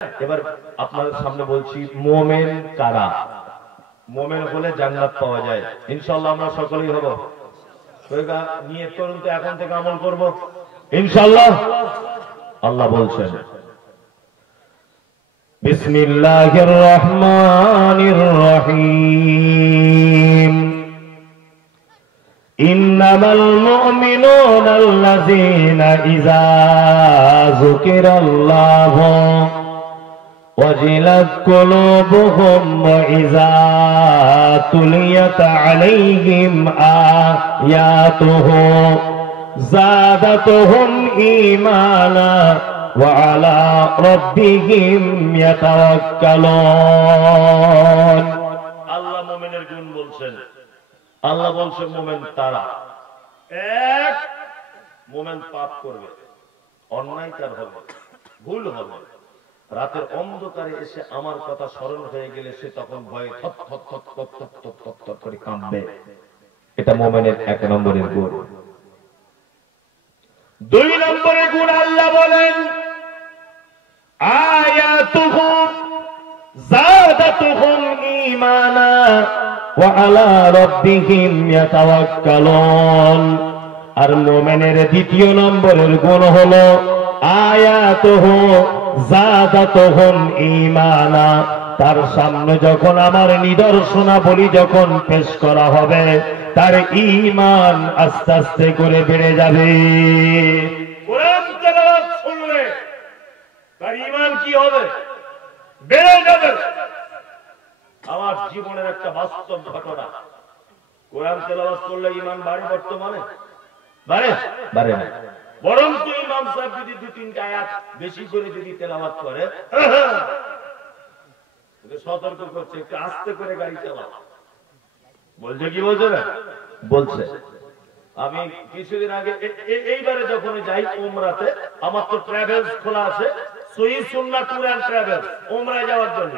এবার আপনাদের সামনে বলছি মুমিন কারা। মুমিন হলে জান্নাত পাওয়া যায় ইনশাআল্লাহ। আমরা সকলেই হব। নিয়ত করুন তো এখন থেকে আমল করব ইনশাআল্লাহ। আল্লাহ বলছেন বিসমিল্লাহির রহমানির রহিম ইন্নামাল মুমিনুনাল্লাযীনা ইযা যুকিরাল্লাহু ওয়াজিলাত কুলুবুহুম ওয়া ইযা তুলিয়াত আলাইহিম আয়াতুহু যাদাতুহুম ঈমানা ওয়া আলা রাব্বিহিম ইয়াতাওয়াক্কালুন। আল্লাহ মুমিনের গুণ বলছেন। আল্লাহ বলছেন মুমিন তারা, এক মুমিন পাপ করবে, অন্যায়কার হবে, ভুল হবে, রাতের অন্ধকারে এসে আমার কথা স্মরণ হয়ে গেলে সে তখন ভয়ে থর করে কাঁপবে। এটা মুমিনের এক নম্বরের গুণ। দুই নম্বরের গুণ আল্লাহ বলেন আয়াতুহুম যাদাতুহুম ঈমানা ওয়া আলা রাব্বিহিম ইয়াতাওয়াক্কালুন। আর মুমিনের দ্বিতীয় নম্বরের গুণ হলো আয়াতুহু যাদাতুহুম ঈমানা। তার সামনে যখন আমার নিদর্শনাবলী যখন পেশ করা হবে তার ঈমান আস্তে আস্তে করে বেড়ে যাবে। কোরআন তেলাওয়াত শুনলে তার ঈমান কি হবে? বেড়ে যাবে। আমার জীবনের একটা বাস্তব ঘটনা। কোরআন তেলাওয়াত করলে ঈমান বাড়ে? বর্তমানে বাড়ে না। বরং তো ইমাম সাহেব যদি দুই তিনটা আয়াত বেশি করে যদি তেলাওয়াত করে, সতর্ক করছে একটু আস্তে করে গাড়ি চালাও। বলছে কি বলছে না? বলছে। আমি কিছুদিন আগে এইবারে যখন যাই উমরাতে, আমার তো ট্রাভেলস খোলা আছে, সহিহ সুন্নাহ কুরআন ট্রাভেলস উমরায় যাওয়ার জন্য।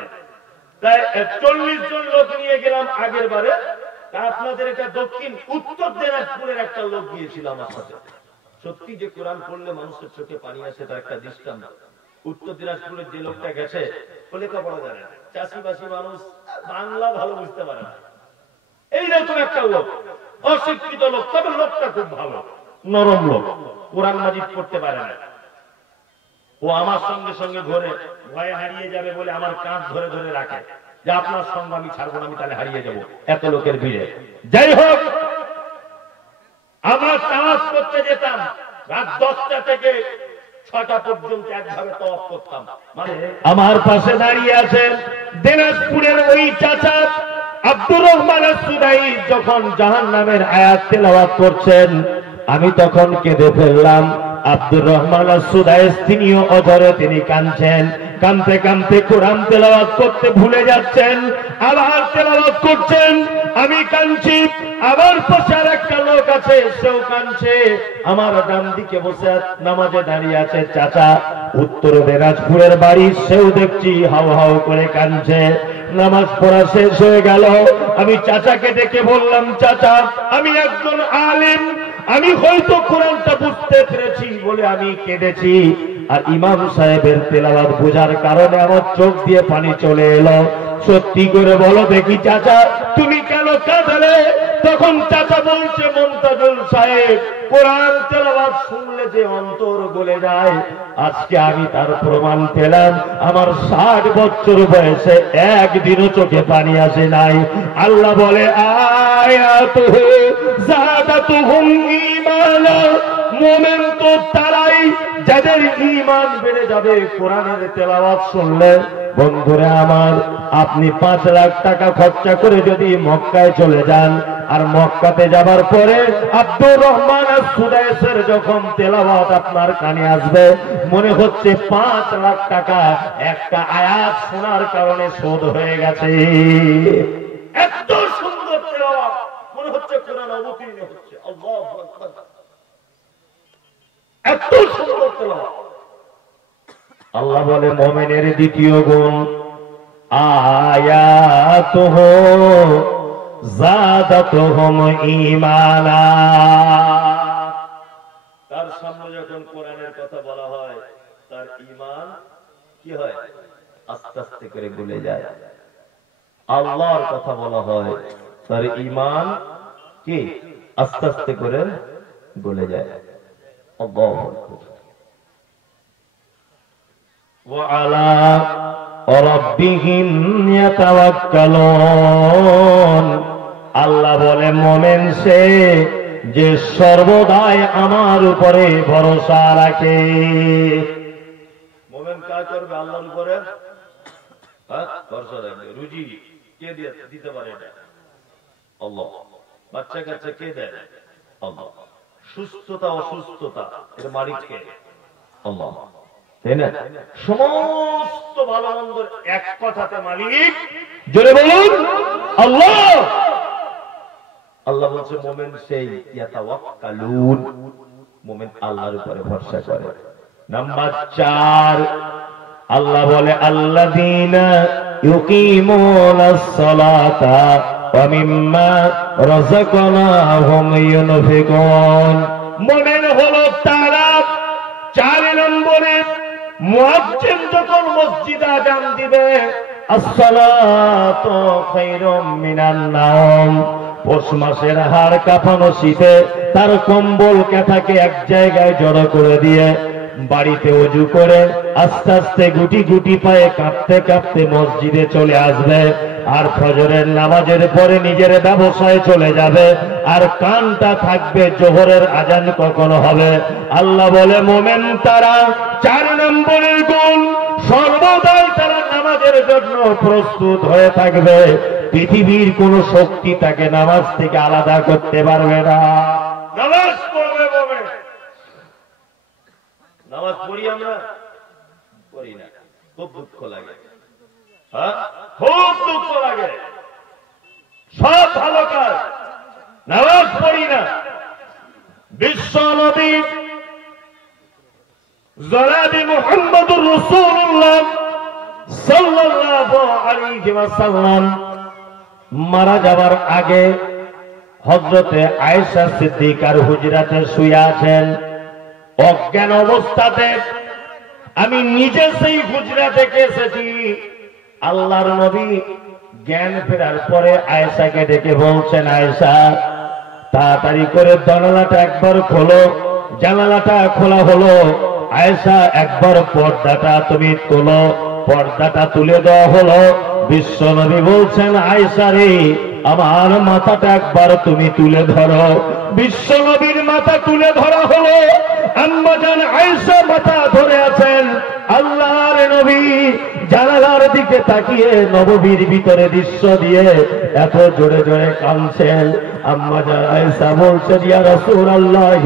তাই 40 জন লোক নিয়ে গেলাম আগের বারে। তা আপনাদের এটা দক্ষিণ উত্তর দিনাজপুরের একটা লোক গিয়েছিল আমার সাথে। সত্যি যে কোরআন পড়লে মানুষের চোখে পানি আসে তার একটা দৃষ্টান্ত। উত্তর দিনাজপুরের যে লোকটা গেছে ও লেখাপড়া জানে না, চাষিবাসী মানুষ, বাংলা ভালো বুঝতে পারে না। এইরকম একটা লোক, অশিক্ষিত লোক, তবে লোকটা খুব ভালো, নরম লোক, কোরআন মাজিদ পড়তে পারে না। ও আমার সঙ্গে সঙ্গে ঘরে ভয়ে হারিয়ে যাবে বলে আমার কাঁধ ধরে ধরে রাখে যে আপনার সঙ্গে আমি ছাড়বো না, আমি তাহলে হারিয়ে যাবো এত লোকের ভিড়ে। যাই হোক, আমরা তাওয়াফ করতে যেতাম রাত 10টা থেকে 6টা পর্যন্ত একভাবে তাওয়াফ করতাম। মানে আমার পাশে দাঁড়িয়ে আছেন দিনাজপুরের ওই চাচা আব্দুর রহমান সুদাই যখন জাহান্নামের আয়াত তেলাওয়াত করছেন আমি তখন কেঁদে ফেললাম। আব্দুর রহমান সুদাইস তিনিও অঝরে তিনি কাঁদছেন। কাঁদতে কাঁদতে কোরআন তেলাওয়াত করতে ভুলে যাচ্ছেন, আবার তেলাওয়াত করছেন। আমি কাঁদছি, আবার পাশে আর একটা লোক আছে সেও কাঁদছে। আমার ডান দিকে বসে নামাজে দাঁড়িয়ে আছে চাচা, উত্তর দিনাজপুরের বাড়ি, সেও দেখছি হাউ হাউ করে কাঁদছে। নামাজ পড়া শেষ হয়ে গেল। আমি চাচাকে ডেকে বললাম, চাচা আমি একজন আলেম, আমি হয়তো কোরআনটা বুঝতে পেরেছি বলে আমি কেঁদেছি, আর ইমাম সাহেবের তেলাওয়াত বোঝার কারণে আমার চোখ দিয়ে পানি চলে এলো। সত্যি করে বলো দেখি চাচা তুমি কেন কাঁদলে? তখন চাচা বলছে, মুনতাজুল সাহেব কোরআন তেলাওয়াত শুনলে যে অন্তর গলে যায়, আজকে আমি তার প্রমাণ পেলাম। আমার 60 বছর বয়সে একদিনও চোখে পানি আসে নাই। আল্লাহ বলে আয়াতুহু যাদাতুহুম ঈমানা। মুমিন তো তারাই যাদের ঈমান বেড়ে যাবে কোরআনের তেলাওয়াত শুনলে। বন্ধুরা আমার, আপনি 5 লাখ টাকা খরচা করে যদি মক্কায় চলে যান, আর মক্কাতে যাবার পরে আব্দুর রহমান সুদাইসের যখন তেলাওয়াত আপনার কানে আসবে, মনে হচ্ছে 5 লাখ টাকা একটা আয়াত শোনার কারণে শোধ হয়ে গেছে। এত সুন্দর তেলাওয়াত, মনে হচ্ছে কোরআন অবতীর্ণ হচ্ছে। আল্লাহু আকবার, এত সুন্দর তেলাওয়াত। আল্লাহ বলে মুমিনের দ্বিতীয় গুণ আয়াতুহু যাদাতুহুম ঈমানা। তার সামনে যখন কোরআনের কথা বলা হয় তার ঈমান কি হয়? আস্তে আস্তে করে গলে যায়। আল্লাহর কথা বলা হয়, তার ঈমান কি আস্তে আস্তে করে গলে যায়। আল্লাহু আকবার। ওয়া আলা রাব্বিহিম ইয়াতাওয়াক্কালুন। আল্লাহ বলে মুমিন সে যে সর্বদাই আমার উপরে ভরসা রাখে। মুমিন কাজ করবে আল্লাহর উপরে, ভরসা রাখবে। রুজি কে দিতে পারে? এটা আল্লাহ। বাচ্চা কাচ্চা কে দেয়? আল্লাহ। সুস্থতা অসুস্থতা এটা মালিক কে? আল্লাহ, তাই না? সমস্ত ভালো মন্দের এক কথাতে মালিক, জোরে বলুন আল্লাহ। আল্লাহ বলছে মুমিন সেই ইয়াতাওয়াক্কালুন, মুমিন আল্লাহর উপরে ভরসা করে। নাম্বার 4, আল্লাহ বলে আল্লাযীনা ইউকিমুনাস সালাতা ওয়া মিম্মা রাযাকনাহুম ইউনফিকুন। মুমিন হলো তারা 4 নম্বরে মুয়াজ্জিন যখন মসজিদে আযান দিবে, আসসালাতু খায়রুম মিনান নাওম, পৌষ মাসের হাড় কাঁপানো শীতে তার কম্বল কাঁথাকে এক জায়গায় জড়ো করে দিয়ে বাড়িতে ওযু করে আস্তে আস্তে গুটি গুটি পায়ে কাঁপতে কাঁপতে মসজিদে চলে আসবে। আর ফজরের নামাজের পরে নিজের ব্যবসায় চলে যাবে, আর কানটা থাকবে জোহরের আজান কখন হবে। আল্লাহ বলে মুমিন তারা 4 নম্বরের গুণ, সর্বদাই তারা নামাজের জন্য প্রস্তুত হয়ে থাকবে। পৃথিবীর কোন শক্তি তাকে নামাজ থেকে আলাদা করতে পারবে না। নামাজ পড়বে মুমিন। নামাজ পড়ি আমরা? পড়ি না, খুব দুঃখ লাগে। খুব দুঃখ লাগে। সব ভালো কাজ, নামাজ পড়ি না। বিশ্ব নবী জনাবে মুহাম্মদুর রাসূলুল্লাহ সাল্লাল্লাহু আলাইহি ওয়াসাল্লাম মারা যাবার আগে হযরতে আয়েশা সিদ্দিকার হুজরাতে শুয়ে আছেন অজ্ঞান অবস্থাতে। আমি নিজে সেই হুজরা থেকে এসেছি। আল্লাহর নবী জ্ঞান ফেরার পরে আয়েশাকে ডেকে বলছেন, আয়েশা তাড়াতাড়ি করে জানালাটা একবার খোলো। জানালাটা খোলা হলো। আয়েশা একবার পর্দাটা তুমি তোলো। পর্দাটা তুলে দেওয়া হলো। বিশ্ব নবী বলছেন, আয়েশা রে আমার মাথাটা একবার তুমি তুলে ধরো। বিশ্ব নবীর মাথা তুলে ধরা হলো। আম্মা জান আয়েশা মাথা ধরে আছেন। আল্লাহর নবী জানালার দিকে তাকিয়ে নববীর ভিতরে দৃশ্য দিয়ে এত জোরে জোরে কাঁদছেন। আম্মা জান আয়েশা বলছেন, ইয়া রাসূলুল্লাহ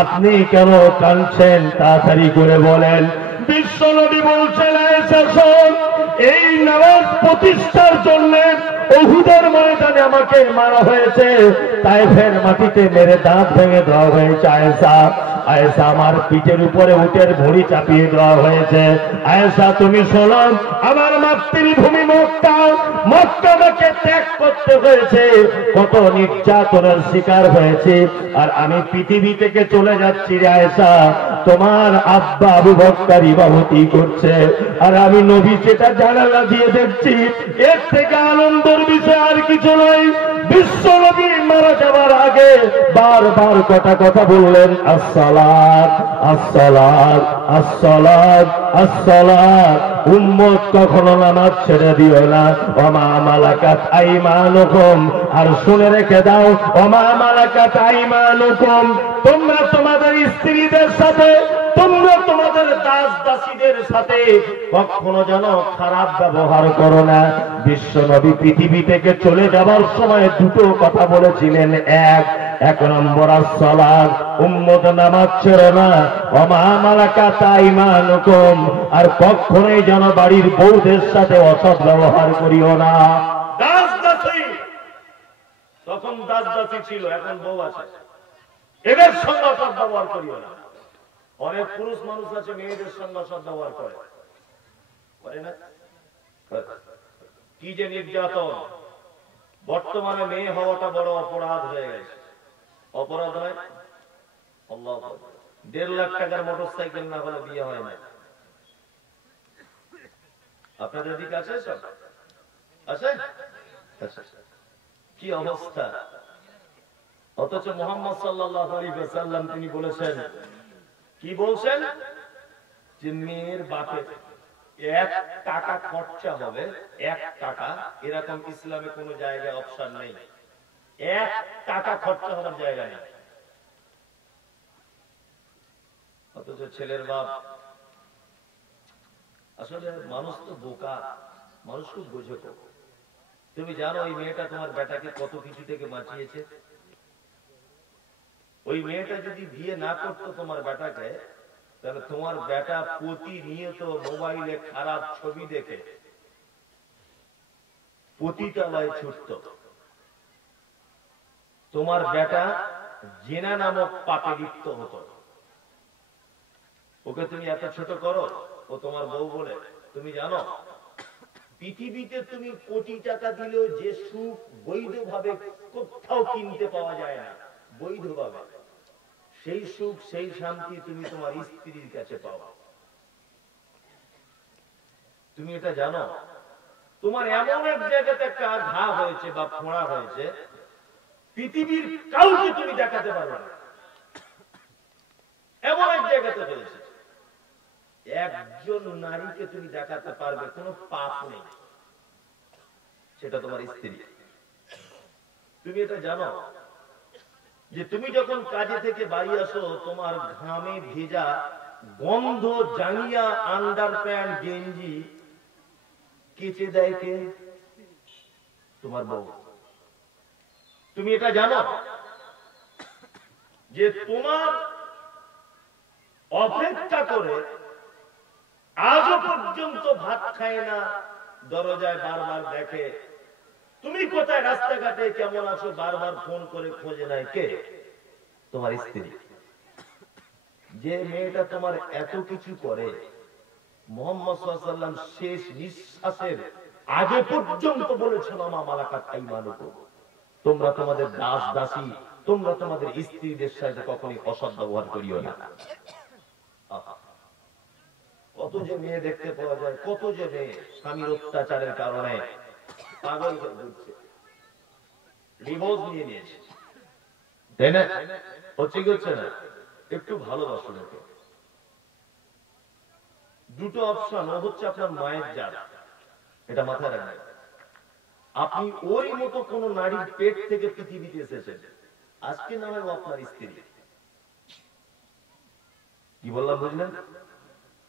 আপনি কেন কাঁদছেন? তাড়াতাড়ি করে বলেন। বিশ্ব নবী বলছেন, আয়েশা শোন, এই নামাজ প্রতিষ্ঠার জন্য উহুদের ময়দানে আমাকে মারা হয়েছে, তায়েফের মাটিতে মেরে দাঁত ভেঙে দেওয়া হয়েছে। আয়েশা আয়েশা আমার পিঠের উপরে উটের ভুঁড়ি চাপিয়ে দেওয়া হয়েছে। আয়েশা তুমি শোনো, আমার মাতৃভূমি মক্কা, মক্কাকে ত্যাগ করতে হয়েছে, কত নির্যাতনের শিকার হয়েছে, আর আমি পৃথিবী থেকে চলে যাচ্ছি রে আয়েশা। তোমার আব্বা আবু বকর ইমামতি করছে, আর আমি নবী সেটা জানালা দিয়ে দেখছি। এর থেকে আনন্দের বিষয় আর কিছু নয়। বিশ্ব নবী মারা যাবার আগে বারবার কথা বললেন, আসসালাত আসসালাত আসসালাত আসসালাত। উম্মত কখনো নামাজ ছেড়ে দিও না। ওমা মালাকাত আইমানুকুম, আর শুনে রেখে দাও, ওমা মালাকাত আইমানুকুম, তোমরা তোমাদের স্ত্রীদের সাথে, তোমরা তোমাদের দাস দাসীদের সাথে কখনো যেন খারাপ ব্যবহার করো না। বিশ্ব নবী পৃথিবী থেকে চলে যাবার সময় 2টো কথা বলেছিলেন। এক নম্বর আসসালাত, উম্মত নামাজ ছেড়ো না। ওমা মালাকাত আইমানুকুম, আর কখনোই যেন বাড়ির বউদের সাথে অসৎ ব্যবহার করিও না। দাস দাসী, তখন দাস দাসী ছিল, এখন বউ আছে, এদের সঙ্গে অসৎ ব্যবহার করিও না। অনেক পুরুষ মানুষ আছে মেয়েদের সঙ্গে অসৎ ব্যবহার করে না? কি যে নির্যাতন! বর্তমানে মেয়ে হওয়াটা বড় অপরাধ হয়ে গেছে। অপরাধ নয়? আল্লাহু আকবার। 1.5 লাখ টাকার মোটরসাইকেল না হলে বিয়ে হয় না। আপনাদের দিকে আছে সব? আছে? কি অবস্থা! অথচ মুহাম্মদ সাল্লাল্লাহু আলাইহি ওয়াসাল্লাম তিনি বলেছেন, কি বলছেন? যে মেয়ের বাপে 1 টাকা খরচা হবে, 1 টাকা, এরকম ইসলামে কোন জায়গায় অপশন নেই। 1 টাকা খরচা হওয়ার জায়গা নেই। অথচ ছেলের বাপ, আসলে মানুষ তো বোকা, মানুষ খুব বোঝে। তুমি জানো ওই মেয়েটা তোমার বেটাকে কত কিছু থেকে বাঁচিয়েছে? ওই মেয়েটা যদি বিয়ে না করতো তোমার বেটাকে, তাহলে তোমার বেটা প্রতিনিয়ত মোবাইলে খারাপ ছবি দেখে পতিতালয়ে ছুটত। তোমার বেটা জিনা নামক পাপে লিপ্ত হতো। ওকে তুমি এত ছোট করো, ও তোমার বউ বলে। তুমি জানো পৃথিবীতে তুমি কোটি টাকা দিলেও যে সুখ বৈধভাবে কোথাও কিনতে পাওয়া যায় না, বৈধভাবে সেই সুখ সেই শান্তি তুমি তোমার স্ত্রীর কাছে পাও। তুমি এটা জানো? তোমার এমন এক জায়গাতে একটা ঘা হয়েছে বা ফোঁড়া হয়েছে, পৃথিবীর কাউকে তুমি দেখাতে পারবে না। এমন এক জায়গাতে হয়েছে, একজন নারীকে তুমি দেখাতে পারবে, কোনো পাপ নেই, সেটা তোমার স্ত্রী। তুমি এটা জানো যে তুমি যখন কাজে থেকে বাড়ি আসো, তোমার ঘামে ভেজা গন্ধ জাঙ্গিয়া আন্ডার প্যান্ট গেঞ্জি কেচে দেয় কে? তোমার বউ। তুমি এটা জানো যে তোমার অপেক্ষা করে আজও পর্যন্ত ভাত খায় না, দরজায় বারবার দেখে, তুমি কোথায়, রাস্তাঘাটে কেমন আছো, বারবার ফোন করে খোঁজে নেয় কে? তোমার স্ত্রী। যে মেয়েটা তোমার এত কিছু করে, মুহাম্মদ সাল্লাল্লাহু আলাইহি ওয়াসাল্লাম শেষ নিঃশ্বাসের আগে পর্যন্ত বলেছেন, মা মালাকাত আইমানুকুম, তোমরা তোমাদের দাস দাসী, তোমরা তোমাদের স্ত্রীদের সাথে কখনোই অসৎ ব্যবহার করিও না। কত যে মেয়ে দেখতে পাওয়া যায়, কত যে মেয়ে স্বামীর অত্যাচারের কারণে পাগল হয়ে ঘুরছে, ডিভোর্স নিয়ে নিয়েছে, তাই না? হচ্ছে কি হচ্ছে না? একটু ভালোবাসুন ওকে। দুটো অপশন, ও হচ্ছে আপনার মায়ের জাত, এটা মাথায় রাখবেন। আপনি ওই মতো কোন নারীর পেট থেকে পৃথিবীতে এসেছেন, আজকে না হয় আপনার স্ত্রী। কি বললাম বুঝলেন?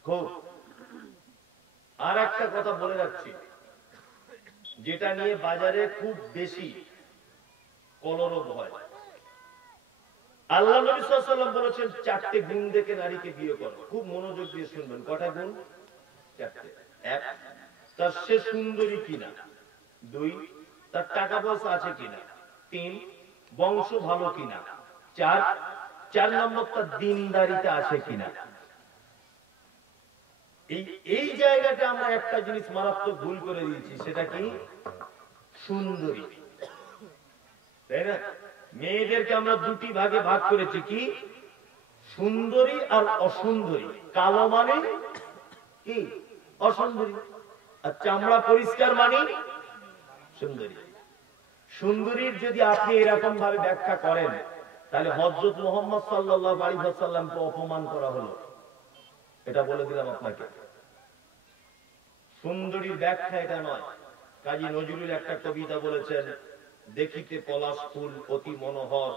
খুব। আর একটা কথা বলে রাখছি, যেটা নিয়ে বাজারে খুব বেশি কলরব হয়। আল্লাহ নবী সাল্লাল্লাহু আলাইহি ওয়াসাল্লাম বলেছেন 4টে গুণ দেখে নারীকে বিয়ে করো। খুব মনোযোগ দিয়ে শুনবেন। কটা গুণ? 4টে। 1, তার সে সুন্দরী কিনা। 2, তার টাকা পয়সা আছে কিনা। 3, বংশ ভালো কিনা। 4 নম্বর, তার দ্বীনদারিতা আছে কিনা। এই জায়গাটা আমরা একটা জিনিস মারাত্মক ভুল করে দিয়েছি, সেটা কি? সুন্দরী, তাই না? মেয়েদেরকে আমরা দুটি ভাগে ভাগ করেছি, কি? সুন্দরী আর অসুন্দরী। কালো মানে কি? অসুন্দরী। আর চামড়া পরিষ্কার মানে সুন্দরী। সুন্দরীর যদি আপনি এরকম ভাবে ব্যাখ্যা করেন, তাহলে হযরত মুহাম্মদ সাল্লাল্লাহু আলাইহি ওয়াসাল্লামকে অপমান করা হলো। এটা বলে দিলাম আপনাকে। সুন্দরীর ব্যাখ্যা এটা নয়। কাজী নজরুল একটা কবিতা বলেছেন, দেখিতে পলাশ ফুল অতি মনোহর,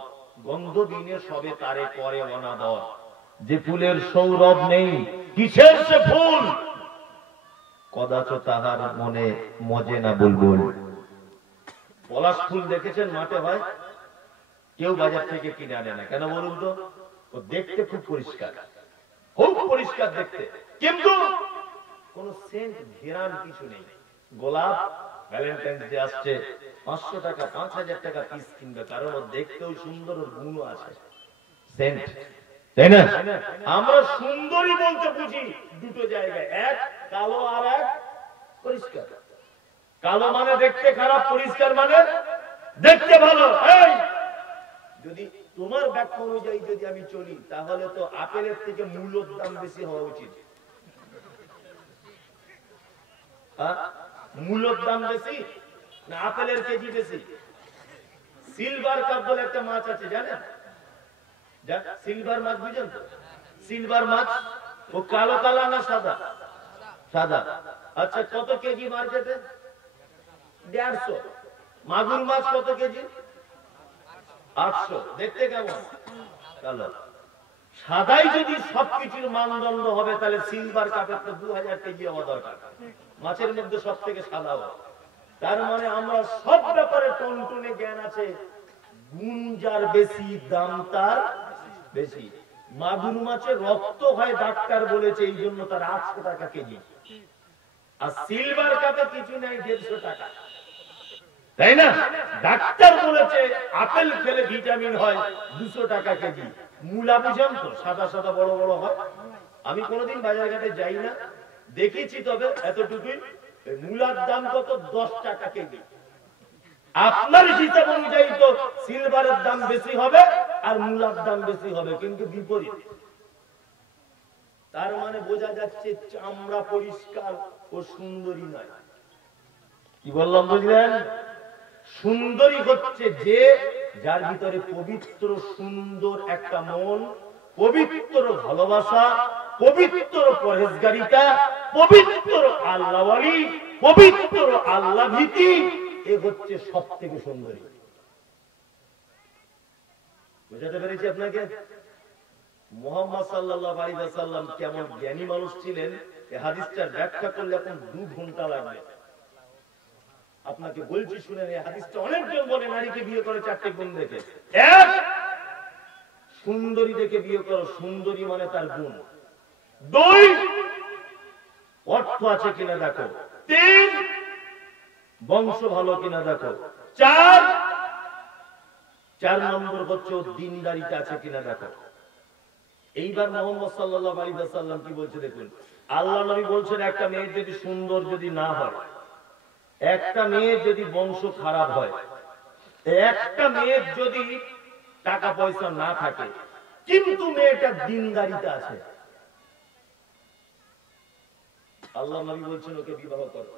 গন্ধ দিনে সবে তারে করে অনাদর, যে ফুলের সৌরভ নেই কিসের সে ফুল, কদাচ তাহার মনে মজে না বুলবুল। পলাশ ফুল দেখেছেন মাঠে হয়, কেউ বাজার থেকে কিনে আনে না, কেন বলুন তো? ও দেখতে খুব পরিষ্কার, খুব পরিষ্কার দেখতে, কিন্তু কোন সেন্ট ঘেরান কিছু নেই। গোলাপ ভ্যালেন্টাইন্স ডে আসছে, 500 টাকা 5000 টাকা পিস কিনবে, কারণ ও দেখতেও সুন্দর, ওর গুণও আছে, সেন্ট, তাই না? আমরা সুন্দরী বলতে বুঝি দুটো জায়গায়, এক কালো আর এক পরিষ্কার। কালো মানে দেখতে খারাপ, পরিষ্কার মানে দেখতে ভালো। এই যদি তোমার ব্যাখ্যা অনুযায়ী যদি আমি চলি, তাহলে তো আপেলের থেকে মূল্যর দাম বেশি হওয়া উচিত। মূলোর দাম বেশি না আপেলের কেজি বেশি? সিলভার কাপ বলে একটা মাছ আছে জানেন? সিলভার মাছ বুঝেন তো? সিলভার মাছ ও কালো কালা না সাদা? সাদা। আচ্ছা কত কেজি মার্কেটে? 150। মাগুর মাছ কত কেজি? 800। দেখতে কেমন? কালো। সাদাই যদি সবকিছুর মানদণ্ড হবে তাহলে সিলভার কাপের তো 2000 কেজি হওয়া দরকার। মাছের মধ্যে সব থেকে সাদা হয়। তার মানে আমরা সব ব্যাপারে টনটনে জ্ঞান আছে। গুণ যার বেশি দাম তার বেশি। মাগুর মাছের রক্ত হয় ডাক্তার বলেছে, এই জন্য তার 800 টাকা কেজি। আর সিলভার কাপে কিছু নাই, 150 টাকা। তাই না? ডাক্তার বলেছে আপেল খেলে ভিটামিন হয়, 200 টাকা কেজি। মূলা বুঝেন তো? সাদা সাদা বড় বড় হয়। আমি কোনোদিন বাজার ঘাটে যাই না, দেখেছি তবে এতটুকুই। মূলার দাম কত? 10 টাকা কেজি। আপনার হিসাব অনুযায়ী তো সিলভারের দাম বেশি হবে আর মূলার দাম বেশি হবে, কিন্তু বিপরীত। তার মানে বোঝা যাচ্ছে চামড়া পরিষ্কার ও সুন্দরী নয়। কি বললাম বুঝলেন? সুন্দরী হচ্ছে যে যার ভিতরে পবিত্র সুন্দর একটা মন, পবিত্র ভালোবাসা, পবিত্র পরহেজগারিতা, পবিত্র আল্লাহওয়ালি, পবিত্র আল্লাহ ভীতি, এ হচ্ছে সব থেকে সুন্দরী। বুঝাতে পেরেছি আপনাকে? মুহাম্মদ সাল্লাল্লাহু আলাইহি ওয়াসাল্লাম কেমন জ্ঞানী মানুষ ছিলেন, এই হাদিসটার ব্যাখ্যা করলে এখন 2 ঘন্টা লাগবে। আপনাকে বলছি শুনেন, এই হাদিসটা অনেকজন বলে নারীকে বিয়ে করে 4টে গুণ দেখে। 1, সুন্দরী দেখে বিয়ে করো, সুন্দরী মানে তার গুণ। 2, অর্থ আছে কিনা দেখো। 3, বংশ ভালো কিনা দেখো। 4 নম্বর হচ্ছে দিনদারিতে আছে কিনা দেখো। এইবার মুহাম্মদ সাল্লাল্লাহু আলাইহি ওয়াসাল্লাম কি বলছে দেখুন। আল্লাহ নবী বলছেন একটা মেয়ে যদি সুন্দর যদি না হয়, একটা মেয়ের যদি বংশ খারাপ হয়, একটা মেয়ের যদি টাকা পয়সা না থাকে কিন্তু মেয়েটা দিনদারিতে আছে, আল্লাহ নবী বলছেন ওকে বিবাহ করো।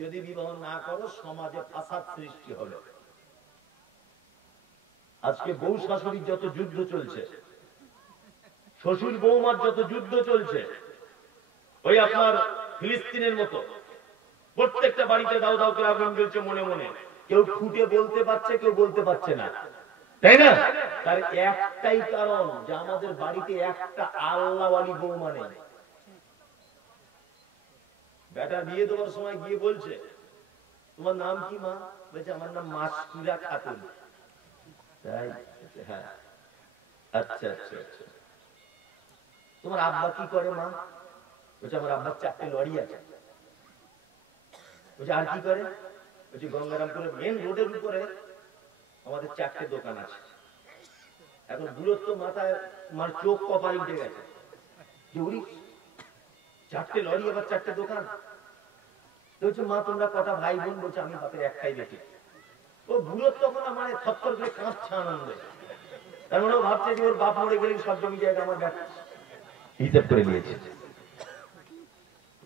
যদি বিবাহ না করো সমাজে ফাসাদ সৃষ্টি হবে। আজকে বউ শাশুড়ির যত যুদ্ধ চলছে, শ্বশুর বৌমার যত যুদ্ধ চলছে, ওই আপনার ফিলিস্তিনের মতো প্রত্যেকটা বাড়িতে দাও দাও করে আগুন জ্বলছে মনে মনে। কেউ ফুটে বলতে পারছে, কেউ বলতে পারছে না, তাই না? তার একটাই কারণ যে আমাদের বাড়িতে একটা আল্লাহওয়ালি বৌমা নেই। বেটা বিয়ে দেওয়ার সময় গিয়ে বলছে তোমার নাম কি মা? বলছে আমার নাম মাসকুরা খাতুন। তাই? হ্যাঁ। আচ্ছা আচ্ছা আচ্ছা। তোমার আব্বা কি করে মা? বলছে আমার আব্বার 4টে লরি আছে। বলছে আর কি করে? বলছে গঙ্গারামপুরের মেন রোডের উপরে আমাদের 4টে দোকান আছে। এখন দূরত্ব মাথায় আমার চোখ কপালে উঠে গেছে। কি বলি 4টে লরি আবার 4টে দোকান? বলছে মা তোমরা কটা ভাই বোন? বলছে আমি বাপের একটাই বেটি। ও দূরত্ব তখন মানে থরথর করে কাঁপছে আনন্দে। তার মানে ও ভাবছে যে ওর বাপ মরে গেলে সব জমি জায়গা আমার ব্যাটা হিসাব করে নিয়েছে।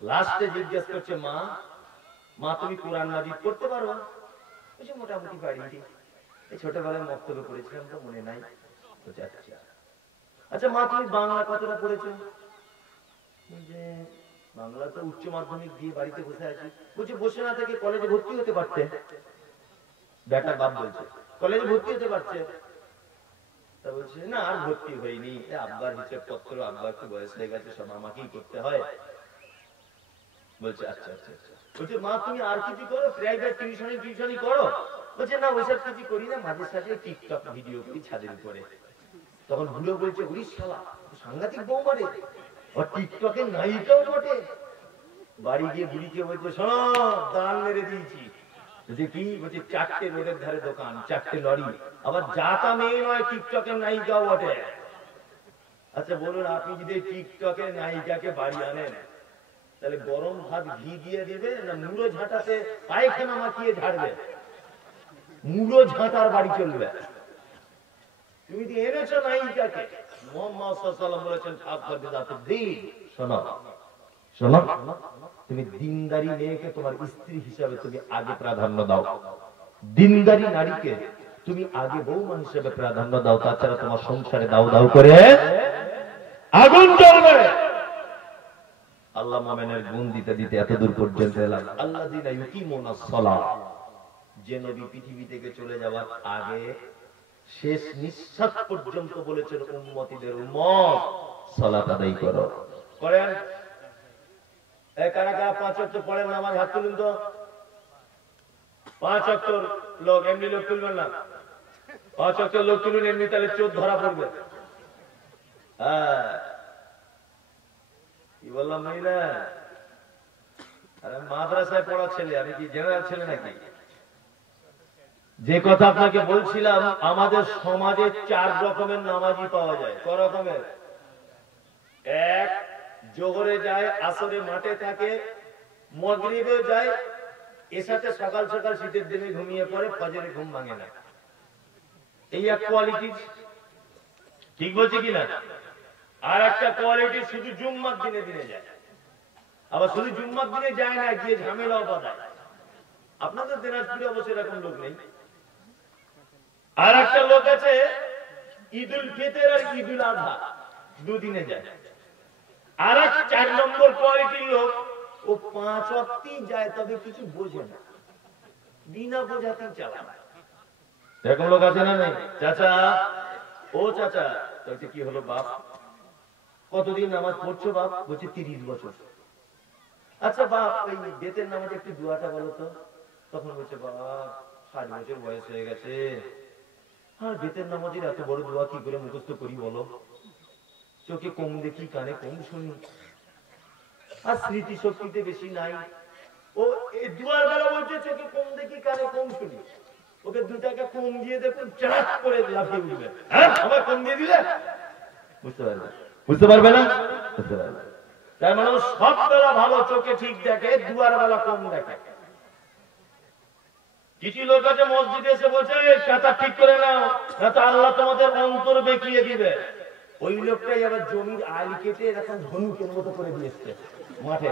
লাস্টে জিজ্ঞেস করছে মা, মা তুমি কোরআন মাজিদ পড়তে পারো? বলছে মোটামুটি পারি। এই ছোটবেলায় মক্তবে পড়েছিলাম তো মনে নাই। বলছে আচ্ছা আচ্ছা মা তুমি বাংলা কতটা পড়েছো? যে বাংলা তো উচ্চ মাধ্যমিক দিয়ে বাড়িতে বসে আছি। বলছে বসে না থেকে কলেজে ভর্তি হতে পারতে। বেটার বাপ বলছে কলেজে ভর্তি হতে পারছে। তা বলছে না আর ভর্তি হয়নি, আব্বার হিসেব পত্র, আব্বার কি বয়স হয়ে গেছে, সব আমাকেই করতে হয়। বলছে আচ্ছা আচ্ছা আচ্ছা। বলছে মা তুমি আর কিছু করো? প্রাইভেট টিউশনি করো? বলছে না ওইসব কিছু করি না, মাঝে সাঝে টিকটক ভিডিও করি ছাদের উপরে। তখন বুড়ো বলছে ওরে শালা সাংঘাতিক বৌমা রে, ও টিকটকের নায়িকাও বটে। বাড়ি গিয়ে বুড়িকে বলছে শোনো দান মেরে দিয়েছি। বলছে কি? বলছে 4টে রোডের ধারে দোকান, 4টে লরি, আবার যাতা মেয়ে নয় টিকটকের নায়িকাও বটে। আচ্ছা বলুন আপনি যদি টিকটকের নায়িকাকে বাড়ি আনেন তাহলে গরম ভাত ঘি দিয়ে দেবে না মুড়ো ঝাঁটাতে পায়খানা মাখিয়ে ঝাড়বে? মুড়ো ঝাঁটার বাড়ি চলবে। তুমি তো এনেছো নায়িকাকে। মুহাম্মদ সাল্লাল্লাহু আলাইহি ওয়াসাল্লাম বলেছেন শোনো শোনো, তুমি দিনদারি মেয়েকে তোমার স্ত্রী হিসাবে তুমি আগে প্রাধান্য দাও, দিনদারি নারীকে তুমি আগে বৌমা হিসেবে প্রাধান্য দাও, তাছাড়া তোমার সংসারে দাও দাও করে আগুন জ্বলবে। আল্লাহ মোমেনের গুণ দিতে দিতে এত দূর পর্যন্ত এলাম। আল্লাযীনা ইউকিমুনাস সালাহ, যে নবী পৃথিবী থেকে চলে যাওয়ার আগে শেষ নিঃশ্বাস পর্যন্ত বলেছেন উম্মতীদের উম্মত সালাত আদায় করো। করেন? কারা কারা 5 ওয়াক্ত পড়েন নামাজ? হাত তুলুন তো। 5 ওয়াক্ত লোক, এমনি লোক তুলবেন না। 5 ওয়াক্ত লোক তুলুন, এমনি তাহলে চোর ধরা পড়বে। হ্যাঁ, কি বললাম না? আরে মাদ্রাসায় পড়া ছেলে, আমি কি জেনারেল ছেলে নাকি? যে কথা আপনাকে বলছিলাম, আমাদের সমাজে 4 রকমের নামাজি পাওয়া যায়। ক রকমের? এক, জোহরে যায়, আসরে মাঠে থাকে, মাগরিবে যায়, এর সাথে সকাল সকাল শীতের দিনে ঘুমিয়ে পড়ে, ফজরে ঘুম ভাঙে না। এই এক কোয়ালিটি, ঠিক বলছি কিনা? আর একটা কোয়ালিটি শুধু জুম্মার দিনে দিনে যায়, আবার শুধু জুম্মার দিনে যায় না, গিয়ে ঝামেলাও বাঁধায়। আপনাদের দিনাজপুরে অবশ্য এরকম লোক নেই। আর একটা লোক আছে ঈদুল ফিতর আর ঈদুল আযহা দুদিনে যায়। আর এক 4 নম্বর কোয়ালিটির লোক, ও 5 ওয়াক্তই যায়, তবে কিছু বোঝে না, বিনা বোঝাতেই চালায়। এরকম লোক আছে না নেই? চাচা, ও চাচা, তোকে কি হলো বাপ? কতদিন নামাজ পড়ছো বাপ? বলছে 30 বছর। আচ্ছা বাপ, এই বেতের নামাজে একটু দোয়াটা বলো তো। তখন বলছে বাবা 60 বছর বয়স হয়ে গেছে, আর বেতের নামাজের এত বড় দোয়া কি করে মুখস্থ করি বলো? চোখে কম দেখি, কানে কম শুনি, আর স্মৃতি শক্তিতে বেশি নাই। ও এই দুয়ার বেলা বলছে চোখে কম দেখি, কানে কম শুনি। ওকে 2 টাকা কম দিয়ে দেখুন, চাপ করে লাফিয়ে উঠবে। হ্যাঁ, আমার কম দিয়ে দিলে বুঝতে পারবে? বুঝতে পারবে না? বুঝতে পারবে। তার মানে সব বেলা ভালো চোখে ঠিক দেখে, দুয়ার বেলা কম দেখে। কিছু লোক আছে মসজিদে এসে বলছে কাঁথা ঠিক করে নাও, না তো আল্লাহ তোমাদের অন্তর বেঁকিয়ে দিবে। ওই লোকটাই আবার জমির আল কেটে এরকম ধনুকের মতো করে দিয়েছে মাঠে।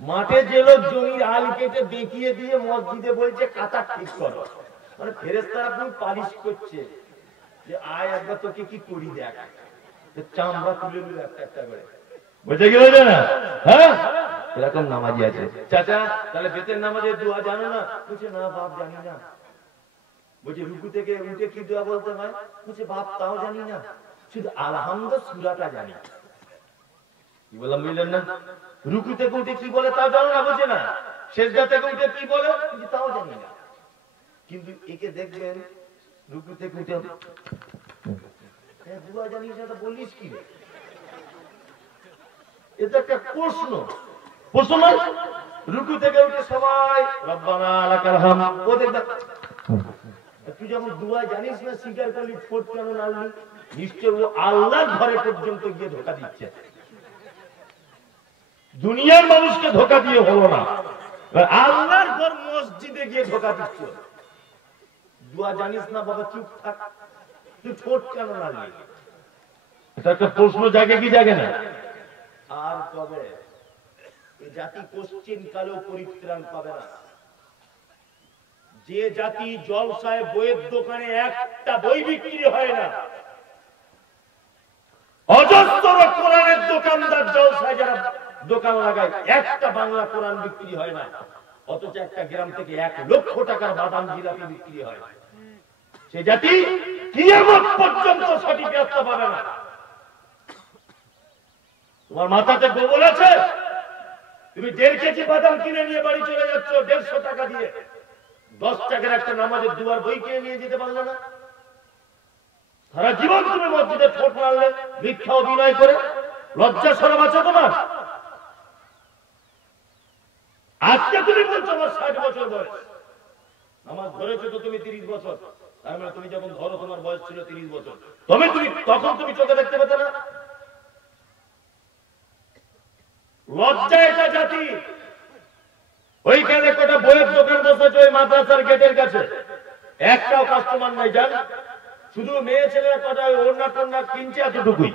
মাঠে যে লোক জমির আল কেটে বেঁকিয়ে দিয়ে মসজিদে বলছে কাঁথা ঠিক করো, মানে ফেরেশতারা পুরো পালিশ করছে যে আয় একবার তোকে কি করি দেখ, চামড়া তুলে দিল একটা একটা করে। বুঝে গেল না? হ্যাঁ, এরকম নামাজি আছে। চাচা, তাহলে বেতের নামাজের দোয়া জানো না? বলছে না বাপ, জানি না। বলছে রুকু থেকে উঠে কি দোয়া বলতে হয়? বলছে বাপ তাও জানি না, শুধু আলহামদুলিল্লাহ সূরাটা জানি। কি বললাম বুঝলেন না? রুকু থেকে উঠে কি বলে তাও জানো না? বলছে না। সেজদা থেকে উঠে কি বলে? তাও জানি না। কিন্তু একে দেখবেন রুকু থেকে উঠে দোয়া জানিস না, বলিস কি রে? এটা একটা প্রশ্ন। প্রশ্ন নয়? রুকু থেকে উঠে সবাই রব্বানা লাকাল হামদ, ও দেখবে তুই যখন দোয়া জানিস না, স্বীকার করলি, ঠোঁট কেন নাড়লি? নিশ্চয় ও আল্লাহর ঘরে পর্যন্ত গিয়ে ধোঁকা দিচ্ছে। দুনিয়ার মানুষকে ধোঁকা দিয়ে হলো না, আল্লাহর ঘর মসজিদে গিয়ে ধোঁকা দিচ্ছে। দোয়া জানিস না বাবা, চুপ থাক, তুই ঠোঁট কেন নাড়লি? এটা একটা প্রশ্ন জাগে কি জাগে না? আর কবে এই জাতি কোশ্চিন কালেও পরিত্রাণ পাবে না। যে জাতি জলসায় বইয়ের দোকানে একটা বই বিক্রি হয় না, অজস্র কোরআনের দোকানদার জলসায় যারা দোকান লাগায়, একটা বাংলা কোরআন বিক্রি হয় না, অথচ একটা গ্রাম থেকে 1 লক্ষ টাকার বাদাম জিলাপি বিক্রি হয়। সে জাতি কিয়ামত পর্যন্ত সঠিক রাস্তা পাবে না। তোমার মাথাতে গোবর আছে? তুমি 1.5 কেজি বাদাম কিনে নিয়ে বাড়ি চলে যাচ্ছ 150 টাকা দিয়ে, 10 টাকার একটা নামাজের দুয়ার বই কিনে নিয়ে যেতে পারলে না? সারা জীবন তুমি মসজিদে ঠোঁট মারলে, মিথ্যা অভিনয় করে, লজ্জা শরম আছে তোমার? আজকে তুমি বলছো আমার 60 বছর বয়স, নামাজ ধরেছো তো তুমি 30 বছর, তার মানে তুমি যখন ধরো তোমার বয়স ছিল 30 বছর, তখন তুমি চোখে দেখতে পেতে না? লজ্জা এটা জাতি। ওইখানে কটা বইয়ের দোকান বসেছে ওই মাদ্রাসার গেটের কাছে, একটাও কাস্টমার নাই। জান, শুধু মেয়ে ছেলেরা কটা ওড়না টোড়না কিনছে, এতটুকুই।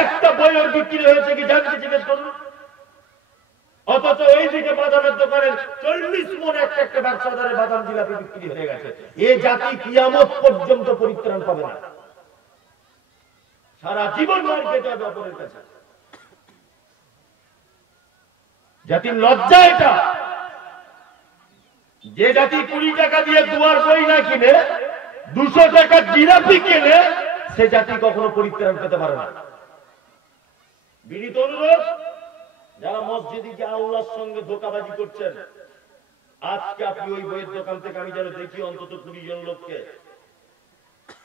একটা বই ওর বিক্রি হয়েছে কি জানতে জিজ্ঞেস করুন? অথচ ওইদিকে বাদামের দোকানের 40 মন একটা একটা ব্যবসাদারে বাদাম জিলাপি বিক্রি হয়ে গেছে। এ জাতি কিয়ামত পর্যন্ত পরিত্রাণ পাবে না, সারা জীবন মার খেতে হবে অপরের কাছে। জাতির লজ্জা এটা। যে জাতি 20 টাকা দিয়ে দুয়ার বই না কিনে 200 টাকা জিলাপি কেনে, সে জাতি কখনো পরিত্রাণ পেতে পারে না। বিনীত অনুরোধ, যারা মসজিদে গিয়ে আল্লাহর সঙ্গে ধোঁকাবাজি করছেন, আজকে আপনি ওই বইয়ের দোকান থেকে আমি যেন দেখি অন্তত 20 জন লোককে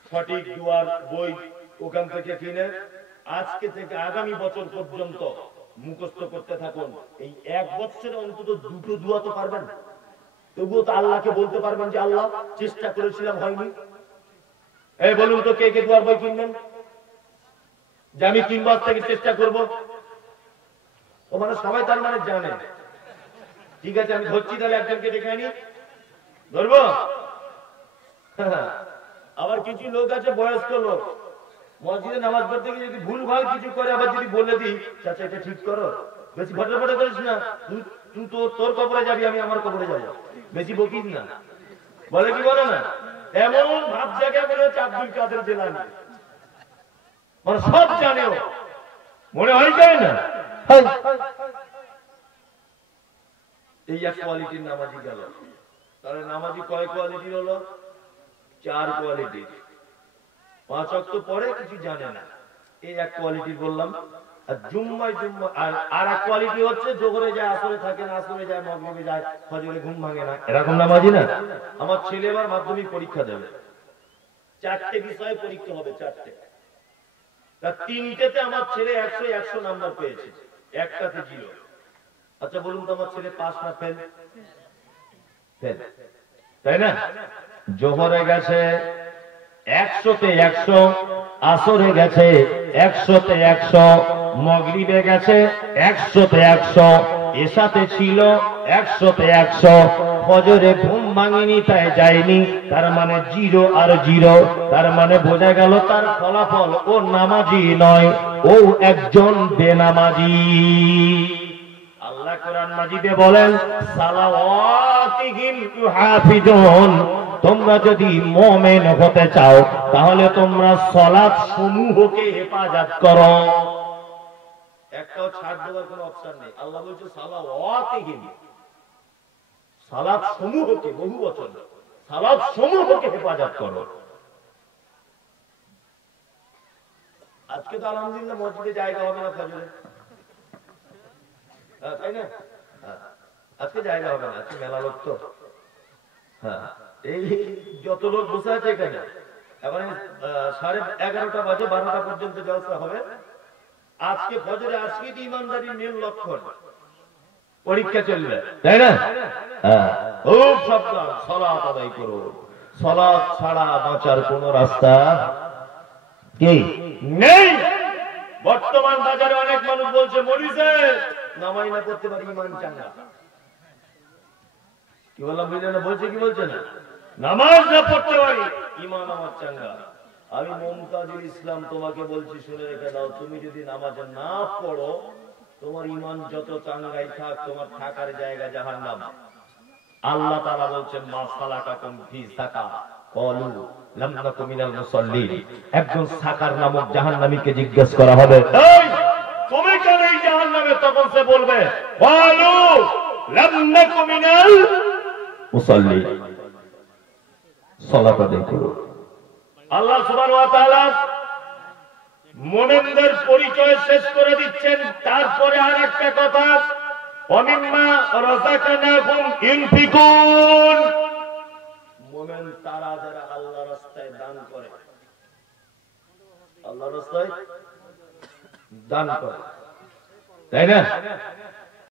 সঠিক দুয়ার বই ওখান থেকে কিনে আজকে থেকে আগামী বছর পর্যন্ত মুখস্থ করতে থাকুন। এই 1 বছরে অন্তত 2টো দুয়া তো পারবেন, তবুও তো আল্লাহকে বলতে পারবেন যে আল্লাহ চেষ্টা করেছিলাম হয়নি। এই বলুন তো কে কে দুয়ার বই কিনবেন যে আমি 3 বছর থেকে চেষ্টা করব? ও মানে সবাই তার মানে জানে। ঠিক আছে, আমি ধরছি, তাহলে একজনকে ডেকে আনি, ধরবো। আবার কিছু লোক আছে বয়স্ক লোক, মসজিদে নামাজ পড়তে গিয়ে যদি ভুল ভাল কিছু করে আবার যদি বলে দিই চাচা এটা ঠিক করো, বেশি ফটো করিস না, তুই তোর কবরে যাবি, আমি আমার কবরে যাবো, বেশি বকিস না, বলে কি বলে না? এমন ভাব জায়গা করে হচ্ছে আব্দুল কাদের জেলানি, মানে সব জানে, মনে হয় যায় না। এই এক কোয়ালিটির নামাজি গেল। তাহলে নামাজি কয় কোয়ালিটির হলো? 4 কোয়ালিটির। 5 ওয়াক্ত পড়ে, কিছু জানে না, এই এক কোয়ালিটির বললাম। আর জুম্মায় জুম্মা আর এক কোয়ালিটি হচ্ছে জোহরে যায়, আসরে থাকে না, আসরে যায়, মাগরিবে যায়, ফজরে ঘুম ভাঙে না, এরকম নামাজি না। আমার ছেলে এবার মাধ্যমিক পরীক্ষা দেবে, 4টে বিষয়ে পরীক্ষা হবে, 4টে। তার 3টেতে আমার ছেলে 100 নাম্বার পেয়েছে, একটাতে 0। আচ্ছা বলুন তো আমার ছেলে পাস না ফেল? ফেল, তাই না? জোহরে গেছে 100তে 100, আসরে গেছে 100তে 100, মাগরিবে গেছে 100তে 100, এশাতে ছিল 100তে 100, ফজরে ঘুম ভাঙেনি তাই যায়নি, তার মানে 0 আর 0। তার মানে বোঝা গেল তার ফলাফল ও নামাজি নয়, ও একজন বেনামাজি। আল্লাহ কোরআন মাজিদে বলেন সালাওয়াতিহিম তুহাফিজুন, তোমরা যদি মুমিন হতে চাও তাহলে তোমরা সালাত সমূহকে হেফাজত করো। একটাও ছাড় দেওয়ার কোনো অপশন নেই। আল্লাহ বলছে সালাওয়াতিহিম, সালাত সমূহকে, বহু বচন, সালাত সমূহকে হেফাজত করো। আজকে তো আলহামদুলিল্লাহ মসজিদে জায়গা হবে না ফজরে, তাই না? আজকে জায়গা হবে না, আজকে মেলা লোক তো। হ্যাঁ, এই যত লোক বসে আছে এখানে, এবারে 11:30 বাজে, 12টা পর্যন্ত জলসা হবে। আজকে ফজরে আজকে ইমানদারির নীল লক্ষণ, পরীক্ষা চলবে, তাই না? খুব সাবধান, সালাত আদায় করো। সালাত ছাড়া বাঁচার কোন রাস্তা কি নেই। বর্তমান বাজারে অনেক মানুষ বলছে মরিছে নামাই না করতে পারি, ইমান চাঙ্গা। কি বললাম বুঝলেন না? বলছে কি বলছে না? নামাজ না পড়তে পারি, ইমান আমার চাঙ্গা। আমি মুমতাজুল ইসলাম তোমাকে বলছি, শুনে রেখে দাও, তুমি যদি নামাজ না পড়ো, তোমার ইমান যত চাঙ্গাই থাক, তোমার থাকার জায়গা জাহান্নাম। আল্লাহ তাআলা বলছেন মা সালাকাকুম ফি সাকার ক্বালু লাম নাকু মিনাল মুসাল্লিন। একজন সাকার নামক জাহান্নামীকে জিজ্ঞেস করা হবে, এই তুমি কেন এই জাহান্নামে? তখন সে বলবে ক্বালু লাম নাকু মিনাল মুসাল্লিন, সালাত আদায় করো। আল্লাহ সুবহানাহু ওয়া তাআলা মুমিনদের পরিচয় শেষ করে দিচ্ছেন। তারপরে আরেকটা কথা, ওয়ামিম্মা রাযাকনাহুম ইনফিকুন, মুমিন তারা যারা আল্লাহর রাস্তায় দান করে, আল্লাহর রাস্তায় দান করে, তাই না?